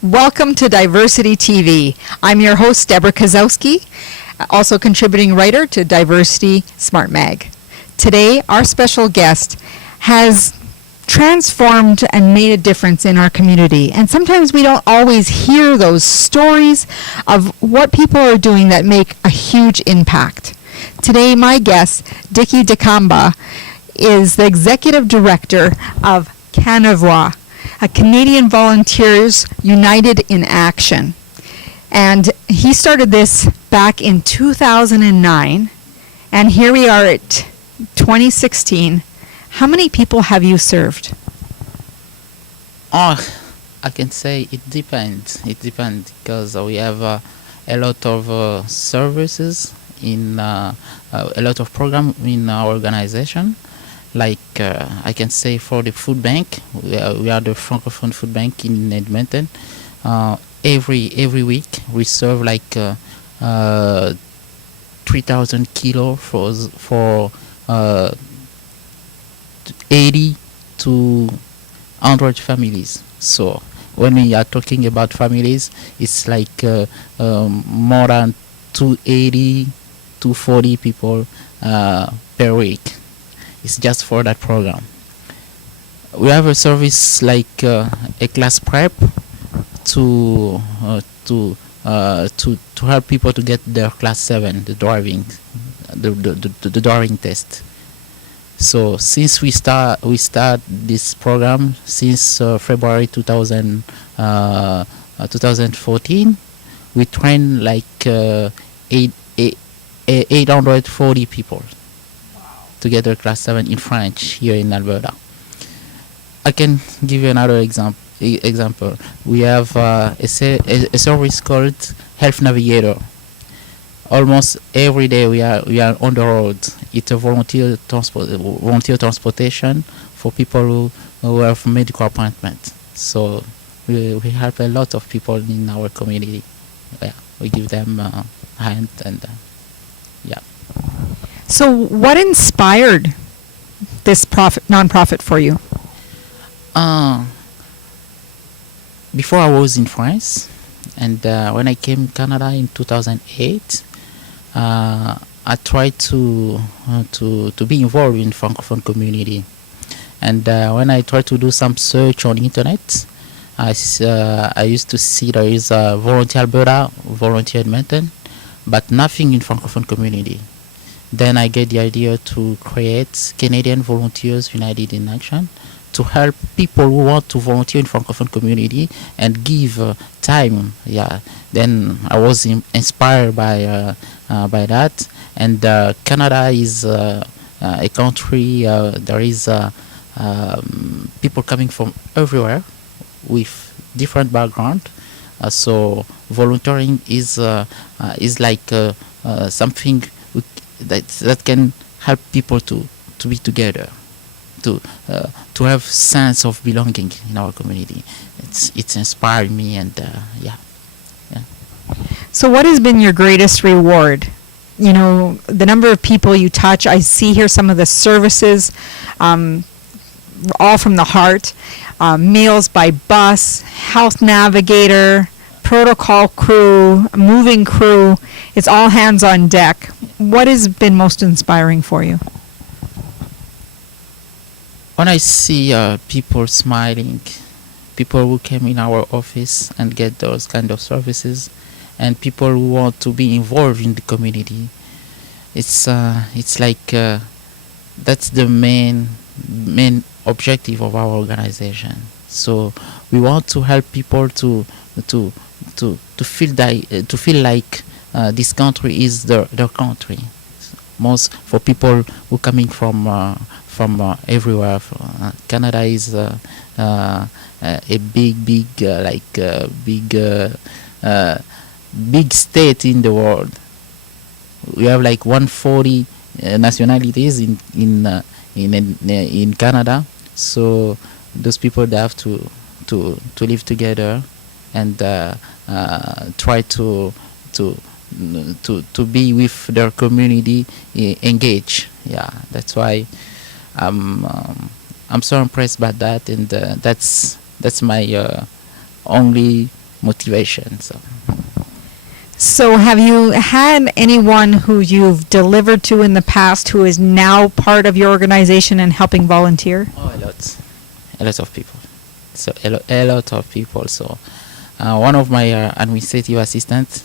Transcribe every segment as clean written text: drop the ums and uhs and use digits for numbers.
Welcome to Diversity TV. I'm your host, Deborah Kozowski, also contributing writer to Diversity Smart Mag. Today, our special guest has transformed and made a difference in our community. And sometimes we don't always hear those stories of what people are doing that make a huge impact. Today, my guest, Dickie Dikamba, is the Executive Director of Canavua, a Canadian Volunteers United in Action. And he started this back in 2009, and here we are at 2016. How many people have you served? Oh, I can say it depends. It depends because we have a lot of services in a lot of programs in our organization. Like I can say for the food bank, we are the Francophone Food Bank in Edmonton. Every week we serve like 3,000 kilos for 80 to 100 families. So when we are talking about families, it's like more than 280 to 40 people per week. It's just for that program. We have a service like a class prep to help people to get their class 7, the driving test. So since we start this program since February 2014, we train like 840 people to get their class 7 in French here in Alberta. I can give you another example. We have a service called Health Navigator. Almost every day we are on the road. It's a volunteer transportation for people who have medical appointments. So we help a lot of people in our community. Yeah, we give them a hand and yeah. So what inspired this nonprofit for you? Before I was in France, and when I came to Canada in 2008, I tried to be involved in Francophone community. And when I tried to do some search on internet, I used to see there is a Volunteer Alberta, Volunteer Edmonton, but nothing in Francophone community. Then I get the idea to create Canadian Volunteers United in Action to help people who want to volunteer in Francophone community and give time. Yeah. Then I was inspired by that. And Canada is a country. There is people coming from everywhere with different background. So volunteering is like something that can help people to be together, to have sense of belonging in our community. It's inspired me, and yeah. So what has been your greatest reward? You know, the number of people you touch. I see here some of the services, all from the heart. Meals by bus, health navigator, protocol crew, moving crew. It's all hands on deck. What has been most inspiring for you? When I see people smiling, people who came in our office and get those kind of services, and people who want to be involved in the community, it's like that's the main objective of our organization. So we want to help people to feel like this country is their country. Most for people who coming from everywhere. Canada is a big state in the world. We have like 140 nationalities in Canada. So those people, they have to live together and try to be with their community engaged. Yeah, that's why I'm so impressed by that, and that's my only motivation. So have you had anyone who you've delivered to in the past who is now part of your organization and helping volunteer? Oh, a lot of people. So a lot of people. So one of my administrative assistants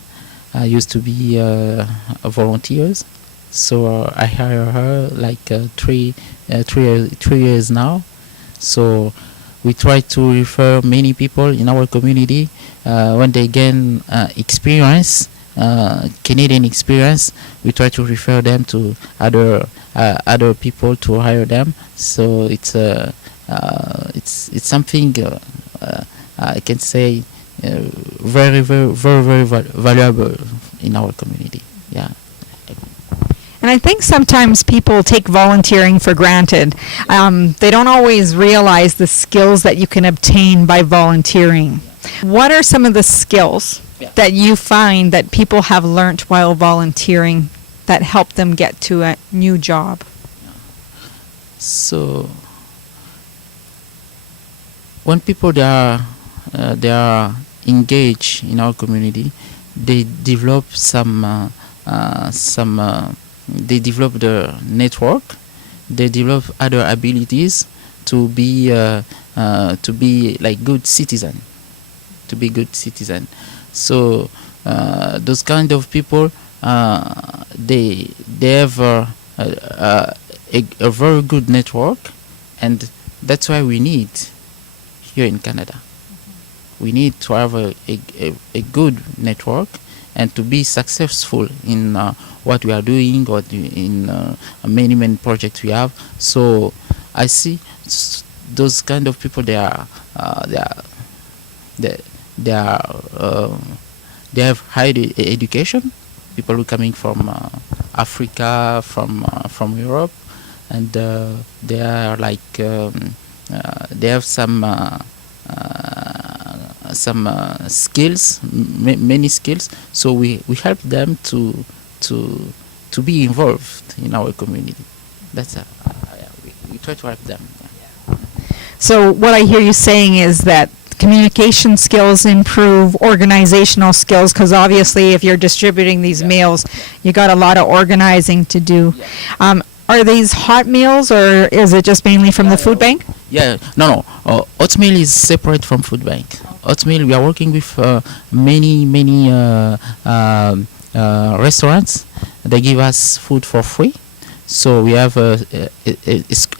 used to be a volunteers. So I hire her like 3 years now. So we try to refer many people in our community when they gain experience, Canadian experience. We try to refer them to other people to hire them. So it's something I can say very valuable in our community. Yeah. And I think sometimes people take volunteering for granted. They don't always realize the skills that you can obtain by volunteering. What are some of the skills that you find that people have learnt while volunteering that help them get to a new job? So when people they are engaged in our community, they develop they develop the network, they develop other abilities to be like good citizen, So those kind of people, they have a very good network, and that's why we need here in Canada. We need to have a good network and to be successful in what we are doing or in many projects we have. So I see those kind of people. They have high education. People who are coming from Africa, from Europe, and they are like they have some skills, many skills. So we help them to be involved in our community. That's we try to help them. So what I hear you saying is that communication skills improve organizational skills, because obviously if you're distributing these meals, you got a lot of organizing to do. Are these hot meals, or is it just mainly from the food bank? Yeah, no. Oatmeal is separate from food bank. Oatmeal, we are working with many restaurants. They give us food for free. So we have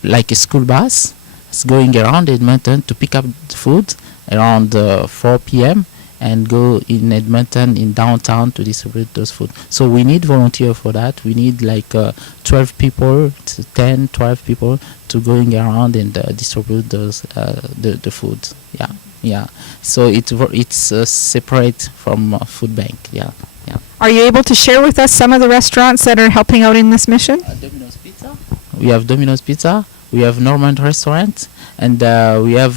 like a school bus. It's going around Edmonton to pick up the food around 4 p.m. and go in Edmonton, in downtown, to distribute those food. So we need volunteer for that. We need like 12 people, 10, 12 people to going around and distribute those the food. Yeah. So it's separate from food bank. Yeah. Are you able to share with us some of the restaurants that are helping out in this mission? Domino's Pizza. We have Domino's Pizza. We have Norman Restaurant, and we have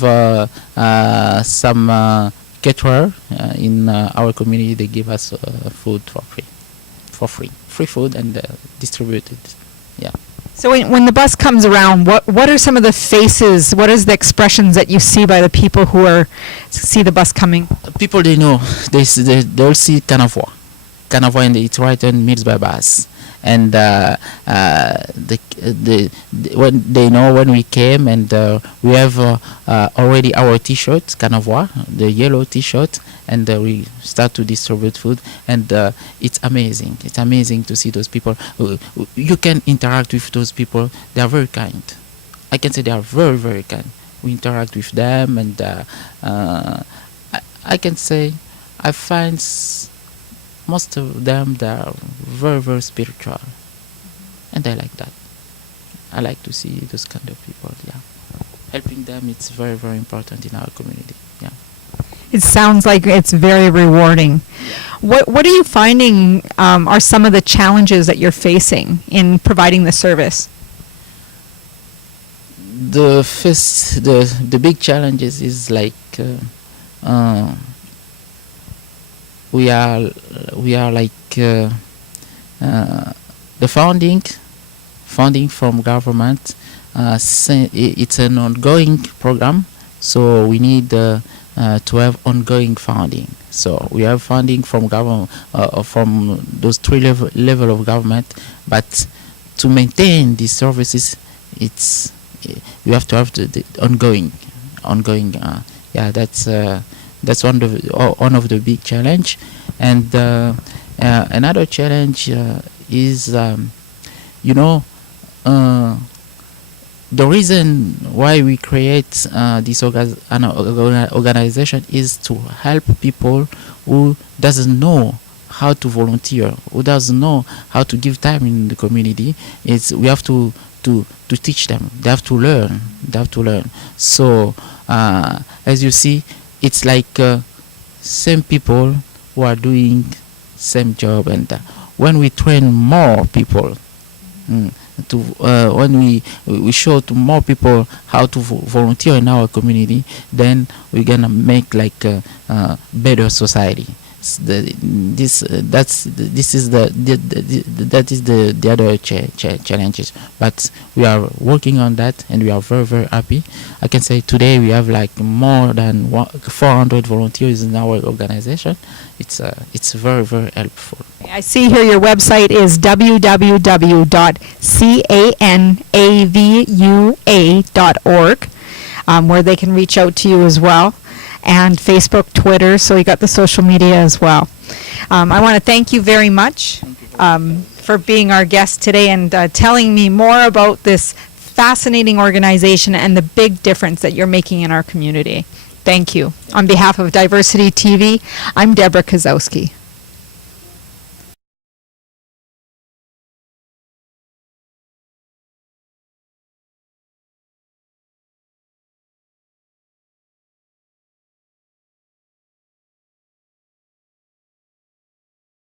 some caterer in our community. They give us food for free, free food, and distributed. Yeah. So when the bus comes around, what are some of the faces? What is the expressions that you see by the people who see the bus coming? People they know, they'll see Canavua, and it's right on Meals by Bus. And when they know when we came, and we have already our T-shirt, Canavua, the yellow T-shirt, and we start to distribute food, and it's amazing. It's amazing to see those people. You can interact with those people. They are very kind. I can say they are very kind. We interact with them, and I can say I find most of them, they are very spiritual, and I like that. I like to see those kind of people. Yeah, helping them, it's very important in our community. Yeah. It sounds like it's very rewarding. What are you finding are some of the challenges that you're facing in providing the service? The big challenges is like we are like the funding from government. It's an ongoing program, so we need to have ongoing funding. So we have funding from government, from those three level of government, but to maintain these services, it's you have to have the ongoing. Yeah, that's one of the big challenge, and another challenge is you know. The reason why we create this organization is to help people who doesn't know how to volunteer, who doesn't know how to give time in the community. We have to teach them. They have to learn. So as you see, it's like same people who are doing same job, and when we train more people. When we show to more people how to volunteer in our community, then we're gonna make like a better society. That is the other challenges, but we are working on that, and we are very, very happy. I can say today we have like more than 400 volunteers in our organization. It's very, very helpful. I see here your website is www.canavua.org, where they can reach out to you as well, and Facebook, Twitter, so you got the social media as well. I want to thank you very much for being our guest today and telling me more about this fascinating organization and the big difference that you're making in our community. Thank you. On behalf of Diversity TV, I'm Deborah Kozowski.